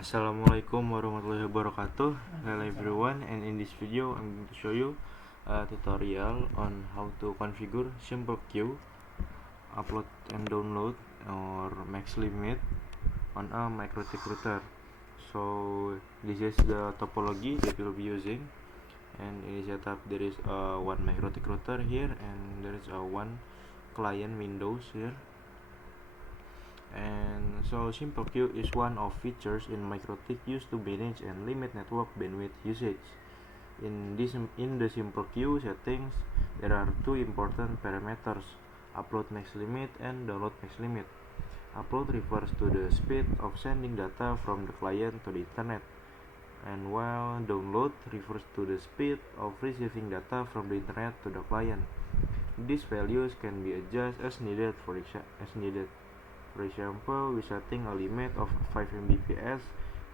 Assalamualaikum warahmatullahi wabarakatuh. Hello everyone, and in this video I'm going to show you a tutorial on how to configure simple queue, upload and download or max limit on a MikroTik router. So this is the topology that we'll be using, and in this setup there is one MikroTik router here, and there is one client Windows here. And so simple queue is one of features in MikroTik used to manage and limit network bandwidth usage. In the simple queue settings, there are two important parameters: upload max limit and download max limit. Upload refers to the speed of sending data from the client to the internet, and while download refers to the speed of receiving data from the internet to the client. These values can be adjusted as needed. For example, we setting a limit of 5 Mbps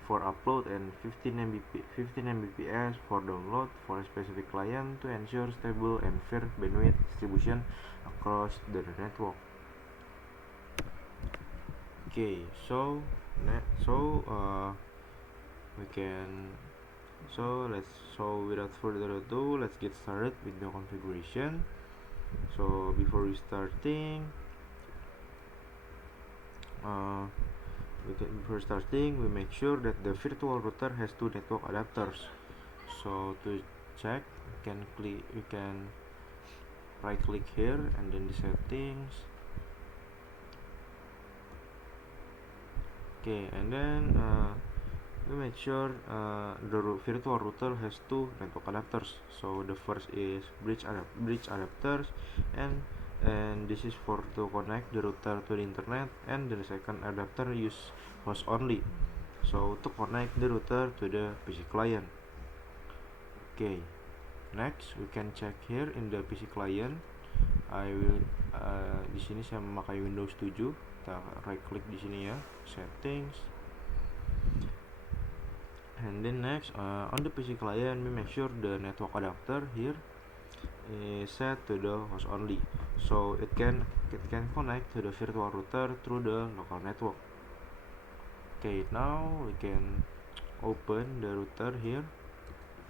for upload and 15 Mbps for download for a specific client to ensure stable and fair bandwidth distribution across the network. Okay, so without further ado, let's get started with the configuration. So before starting, we make sure that the virtual router has two network adapters. So to check, we can right click here and then the settings. Okay, and then we make sure the virtual router has two network adapters. So the first is bridge adapters, and this is for to connect the router to the internet, and the second adapter use host only, so to connect the router to the PC client. Okay, next we can check here in the PC client. I will di sini saya memakai Windows 7. Kita right click di sini ya, settings, and then next on the PC client we make sure the network adapter here is set to the host only, so it can connect to the virtual router through the local network. Okay, now we can open the router here.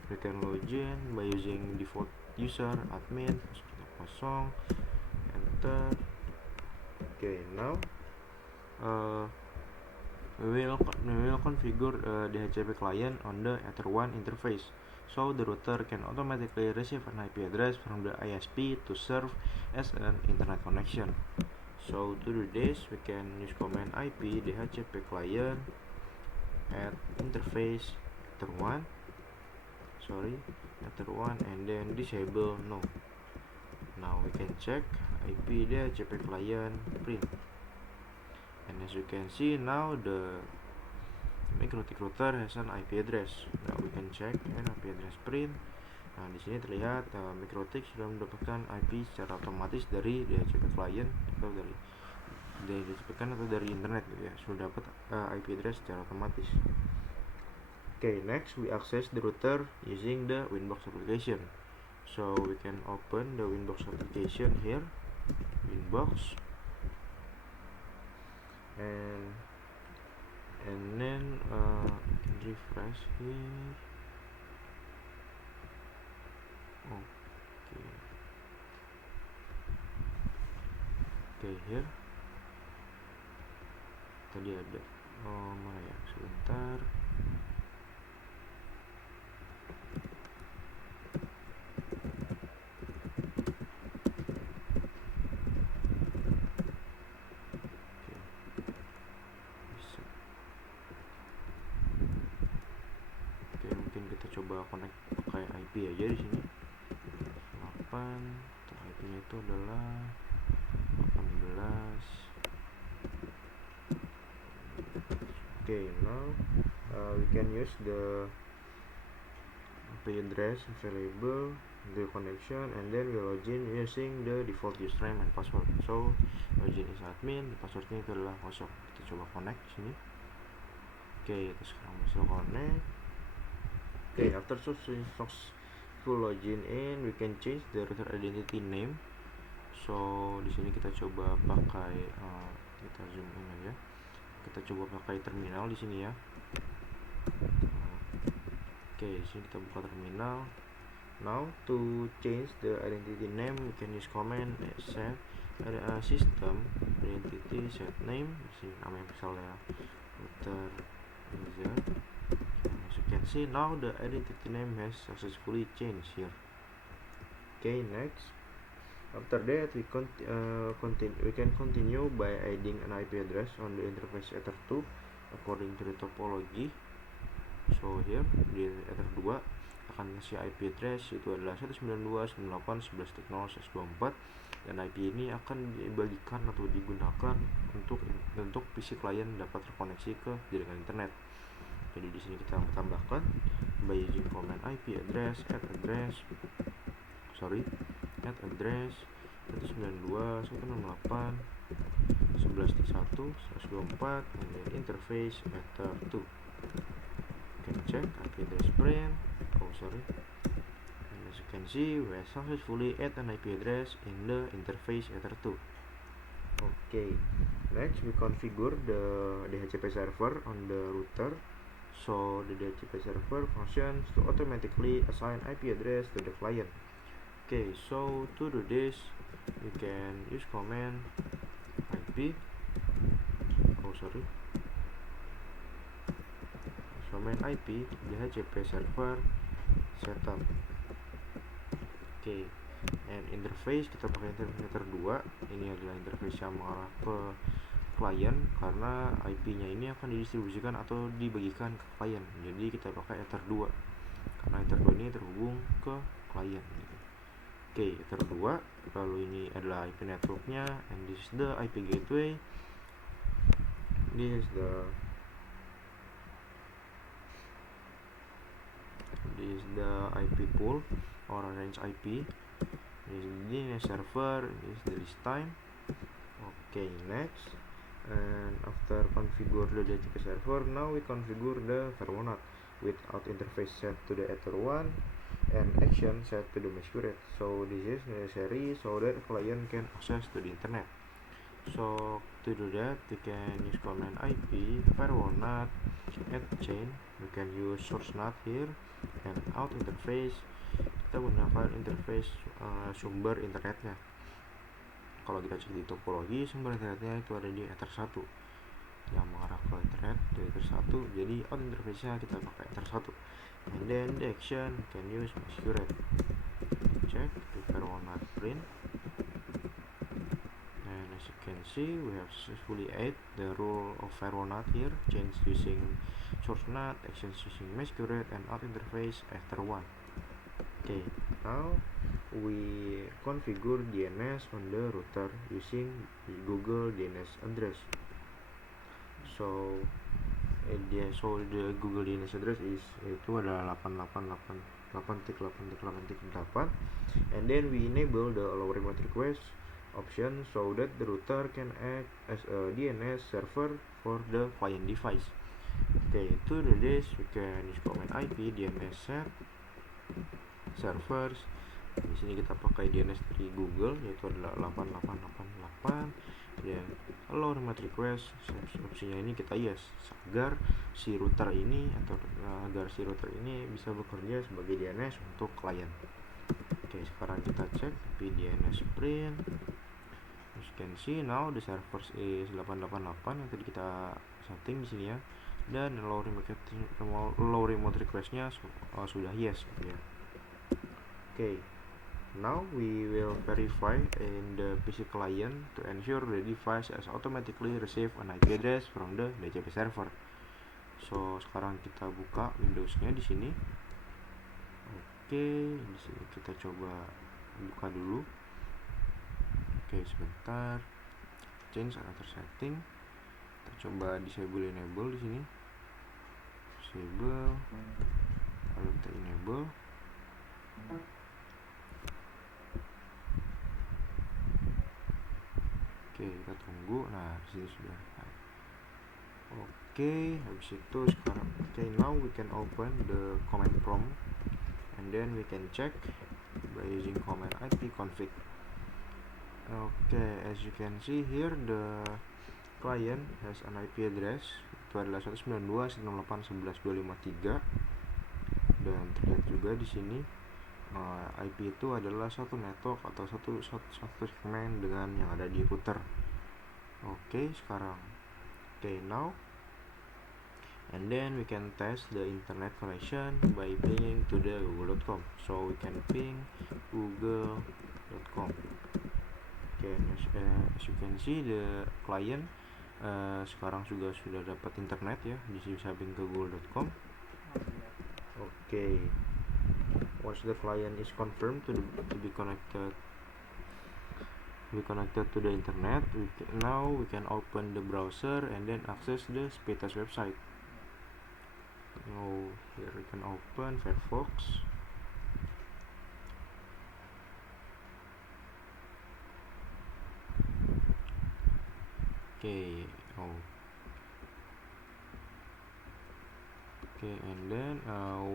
We can log in by using default user admin kosong, enter. Okay, now we will configure the DHCP client on the Ether1 interface, so the router can automatically receive an IP address from the ISP to serve as an internet connection. So to do this, we can use command IP DHCP client at interface Ether1, and then disable no. Now we can check IP DHCP client print, and as you can see now the MikroTik router has an IP address. Now we can check and IP address print. Nah, di sini terlihat MikroTik sudah mendapatkan IP secara otomatis dari DHCP client atau dari DHCP atau dari internet gitu ya. Sudah dapat IP address secara otomatis. Okay, next we access the router using the Winbox application. So we can open the Winbox application here, Winbox, and then refresh here. Okay, here tadi ada mana ya, sebentar. Oke, mungkin kita coba connect pakai IP aja di sini. 8, IP-nya itu adalah 18. Okay, now we can use the IP address available, the connection, and then we login using the default username and password. So login is admin, passwordnya itu adalah kosong. Kita coba connect di sini. Okay, kita sekarang bisa connect. Okay, after successful login in, we can change the router identity name. So di sini kita coba pakai kita zoom in aja. Kita coba pakai terminal di sini ya. Oke, di sini kita buka terminal. Now to change the identity name, we can use command set system identity set name. Di sini namanya misalnya router user. As you can see, now the identity name has successfully changed here. Okay, next. After that, we can continue by adding an IP address on the interface Ether 2 according to the topology. So here di Ether 2 akan ngasih IP address itu adalah 192.168.11.0/24 dan IP ini akan dibagikan atau digunakan untuk PC client dapat terkoneksi ke jaringan internet. Jadi di sini kita tambahkan by using command IP address add address 192.168.11.1.124 and then interface Ether 2. Can check IP address print. And as you can see, we have successfully add an IP address in the interface Ether 2. Okay, next we configure the DHCP server on the router. So the DHCP server functions to automatically assign IP address to the client. Okay, so to do this, you can use command IP DHCP server setup. Okay, and interface kita pakai interface Ether 2. Ini adalah interface yang mengarah ke klien karena IP-nya ini akan didistribusikan atau dibagikan ke klien. Jadi kita pakai Ether 2 karena Ether 2 ini terhubung ke klien. Okay, Ether 2. Lalu ini adalah IP networknya, and this is the IP gateway. This is the IP pool or range IP. This is the DNS server. This is the list time. Okay, next. And after configure the DHCP server, now we configure the Ferronaut with out interface set to the Ether 1 and action set to the masquerade. So this is necessary so that client can access to the internet. So to do that, we can use command IP Ferronaut add chain. We can use source NAT here and out interface. Kita gunakan interface sumber internetnya. Kalau kita cek di topologi, sumber internetnya itu ada di Ether 1 yang mengarah ke internet di Ether 1. Jadi out interface-nya kita pakai Ether 1. And then the action we can use masquerade. Check the Ferronaut print. And as you can see, we have successfully add the role of Ferronaut here, change using source NAT, actions using masquerade, and out interface Ether 1. Okay, now we configure DNS on the router using Google DNS address. So the Google DNS address itu adalah 888.8.8.8, and then we enable the allow remote request option so that the router can act as a DNS server for the client device. Okay, to do this, we can use command IP DNS set servers. Di sini kita pakai DNS dari Google, yaitu adalah 8888. Dan allow remote request, opsinya ini kita yes agar si router ini bisa bekerja sebagai DNS untuk klien. Oke, sekarang kita cek IP DNS print. As you can see now the servers is 888 yang tadi kita setting di sini ya. Dan allow remote requestnya sudah yes ya. Okay, now we will verify in the PC client to ensure the device has automatically received an IP address from the DHCP server. So sekarang kita buka Windows-nya di sini. Oke, di sini kita coba buka dulu. Oke, sebentar. Change another setting. Kita coba disable enable di sini. Disable. Lalu kita enable. Oke, kita tunggu. Nah, di sini sudah. Oke, habis itu sekarang. Oke, now we can open the command prompt, and then we can check by using command ipconfig. Okay, as you can see here, the client has an IP address itu adalah 192.168.11.253. Dan terlihat juga di sini IP itu adalah satu network atau satu segmen dengan yang ada di router. Oke, sekarang now and then we can test the internet connection by pinging to the google.com. So we can ping google.com. As you can see, the client sekarang sudah dapat internet ya, bisa ping ke google.com. Okay, once the client is confirmed to be connected to the internet, now we can open the browser and then access the speedtest website. Now here we can open Firefox. Okay, and then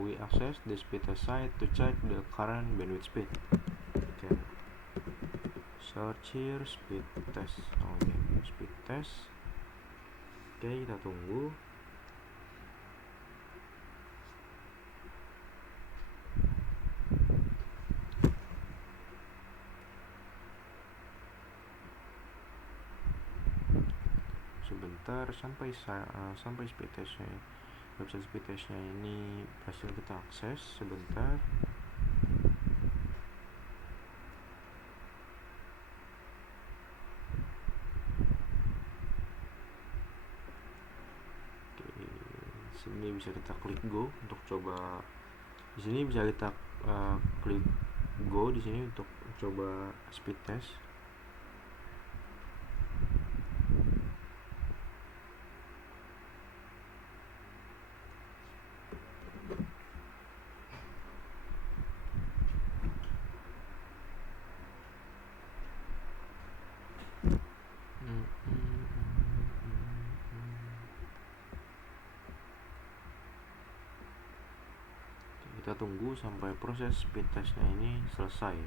we access the speedtest site to check the current bandwidth speed. We can search here speedtest. Speedtest. Kita tunggu. Sebentar sampai speedtestnya, website speedtestnya ini berhasil kita akses. Sebentar. Sini bisa kita klik go untuk coba. Di sini bisa kita klik go di sini untuk coba speedtest. Kita tunggu sampai proses speedtestnya ini selesai.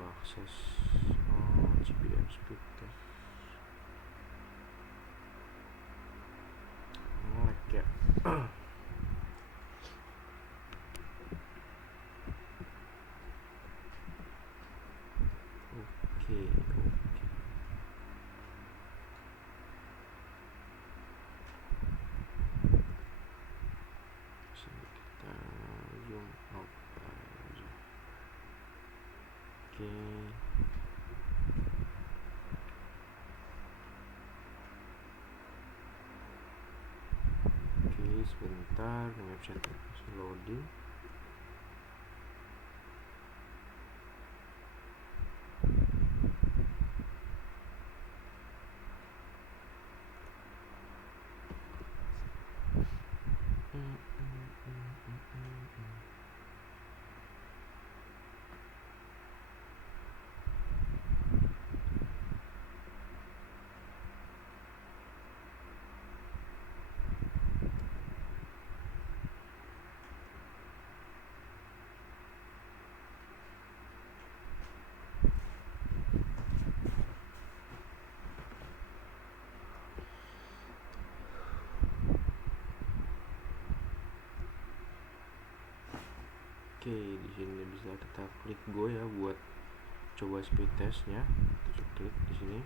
Akses GPM speedtest. Nge-lag ya. Oke. Sini kita zoom out aja. Oke, sebentar website masih loading. Oke, di sini bisa kita klik go ya buat coba speedtestnya. Kita klik di sini.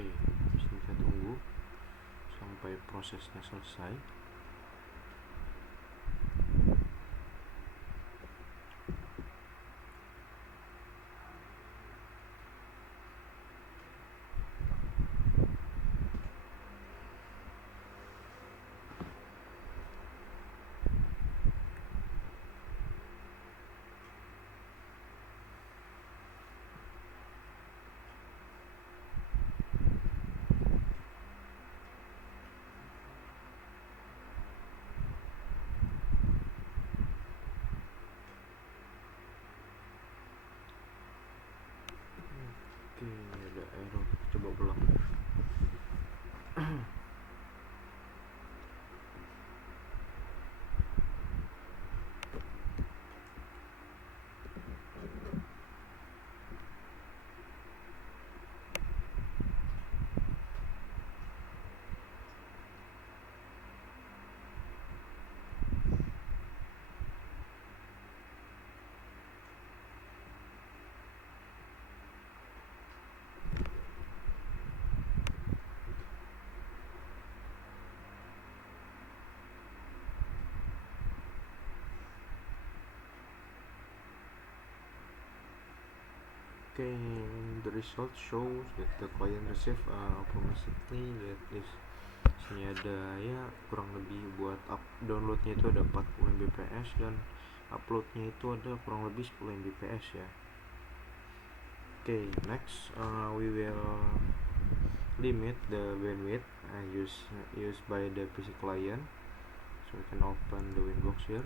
Oke, di sini kita tunggu sampai prosesnya selesai. Oke, ada error, coba ulang. Okay, the result shows that the client received approximately that is, sini ada ya kurang lebih buat downloadnya itu ada 40 Mbps dan uploadnya itu ada kurang lebih 10 Mbps ya. Okay, next we will limit the bandwidth used by the PC client. So we can open the Winbox here,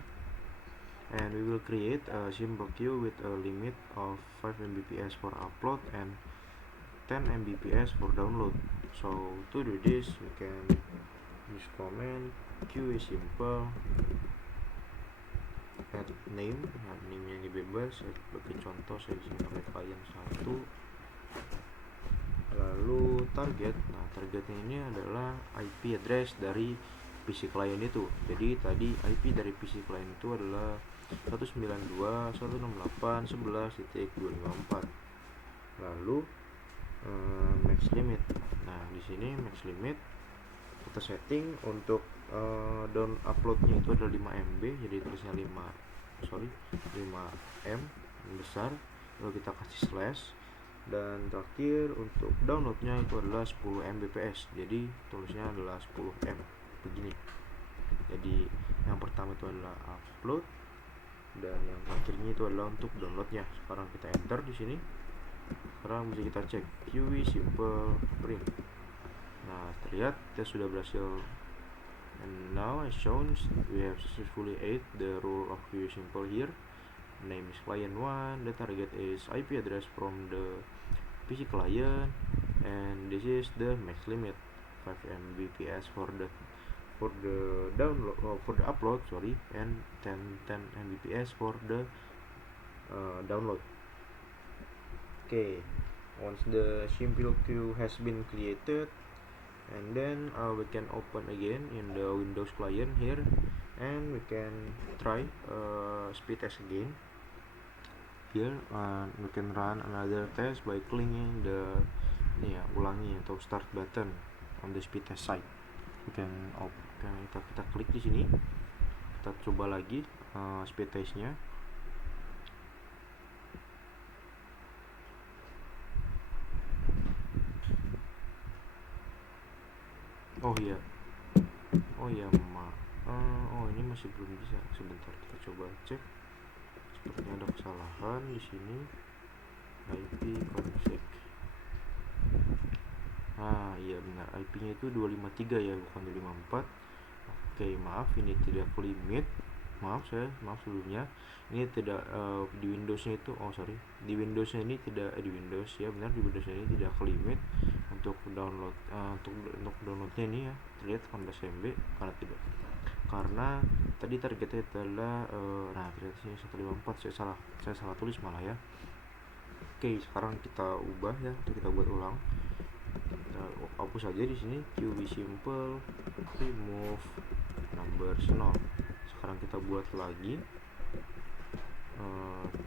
and we will create a simple queue with a limit of 5 Mbps for upload and 10 Mbps for download. So to do this, we can use command queue is simple add name. Nah, name yang bebas. Saya bagi contoh, saya disini pakai client 1. Lalu target. Nah, targetnya ini adalah IP address dari PC client itu. Jadi tadi IP dari PC client itu adalah 192.168.11.254. Lalu max limit. Nah, di sini max limit kita setting untuk down uploadnya itu adalah 5 MB, jadi tulisnya 5M besar, lalu kita kasih slash, dan terakhir untuk downloadnya itu adalah 10 Mbps, jadi tulisnya adalah 10M begini. Jadi yang pertama itu adalah upload dan yang terakhirnya itu adalah untuk downloadnya. Sekarang kita enter di sini. Sekarang bisa kita cek QW simple print. Nah, terlihat kita sudah berhasil. And now as shown, we have successfully ate the rule of QW simple here. Name is client 1, the target is IP address from the PC client, and this is the max limit 5 Mbps for the download for the upload, and 10 Mbps for the download. Okay, once the simple queue has been created, and then we can open again in the Windows client here, and we can try speed test again here, and we can run another test by clicking the ulangi atau start button on the speed test site. We can kita klik di sini, kita coba lagi speed testnya. Oh iya, ini masih belum bisa. Sebentar, kita coba cek. Sepertinya ada kesalahan di sini. IP config. Iya benar, IP-nya itu 253 ya, bukan 254. Oke, maaf, ini tidak ke limit. Maaf sebelumnya. Ini tidak di Windows-nya itu, di Windows-nya ini tidak di Windows ya, benar, di Windows-nya ini tidak ke limit untuk download. Untuk downloadnya ini ya, terlihat 18 MB karena tadi targetnya adalah terlihat sini 154, saya salah tulis malah ya. Oke, sekarang kita ubah ya, kita buat ulang. Kita hapus saja di sini QW simple remove numbers 0. Sekarang kita buat lagi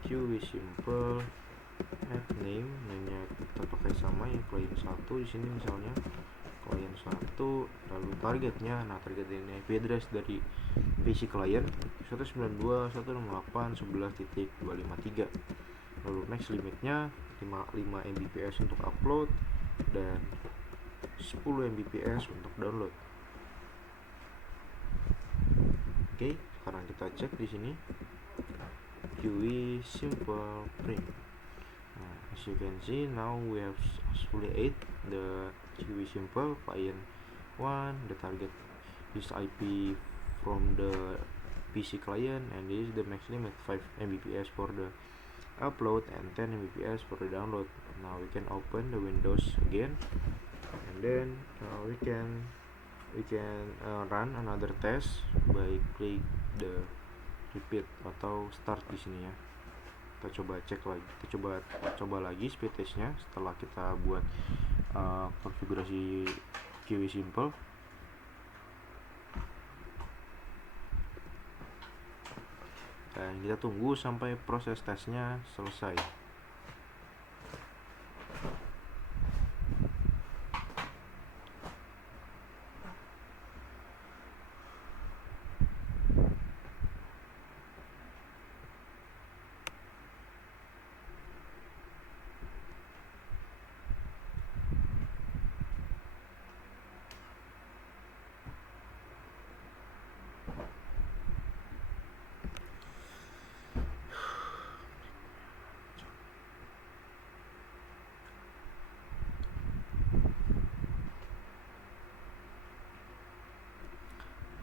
QW simple add name-nya kita pakai sama ya, client 1 di sini misalnya client 1, lalu targetnya, nah target ini IP address dari PC client 192.168.11.253, lalu max limitnya 5 Mbps untuk upload dan 10 Mbps untuk download. Oke, sekarang kita cek di sini QE simple print. As you can see, now we have successfully add the QE simple client 1. The target is IP from the PC client, and this is the max limit 5 Mbps for the upload and 10 Mbps for the download. Now we can open the Windows again, and then we can run another test by click the repeat atau start di sini ya. Kita coba cek lagi, kita coba lagi speed testnya setelah kita buat konfigurasi QE simple. Dan kita tunggu sampai proses tesnya selesai.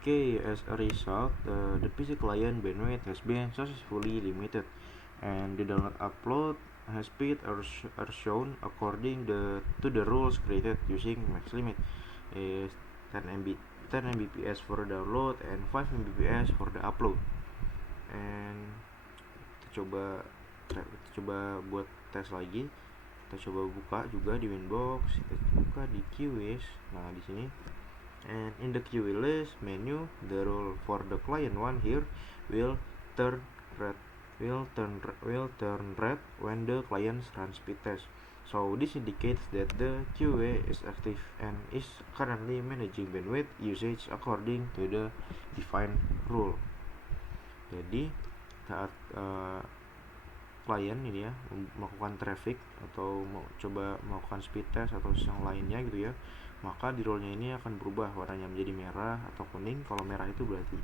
Okay, as a result, the PC client bandwidth has been successfully limited, and the download upload speed are shown according to the rules created using max limit is 10 Mbps for the download and 5 Mbps for the upload. And kita coba buat tes lagi. Kita coba buka juga di Winbox, kita buka di QoS. Nah, di sini. And in the QE list menu, the rule for the client 1 here will turn red when the client runs speed test. So this indicates that the QA is active and is currently managing bandwidth usage according to the defined rule. Jadi saat klien ini ya melakukan traffic atau coba melakukan speed test atau yang lainnya gitu ya, maka di role-nya ini akan berubah warnanya menjadi merah atau kuning. Kalau merah itu berarti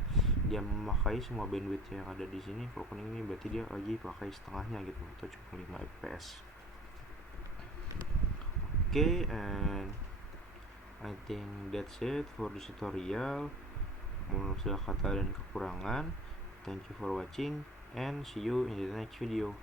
dia memakai semua bandwidth yang ada di sini. Kalau kuning ini berarti dia lagi pakai setengahnya gitu atau cuma 5 fps. Okay, and I think that's it for this tutorial. Mohon segala kata dan kekurangan. Thank you for watching and see you in the next video.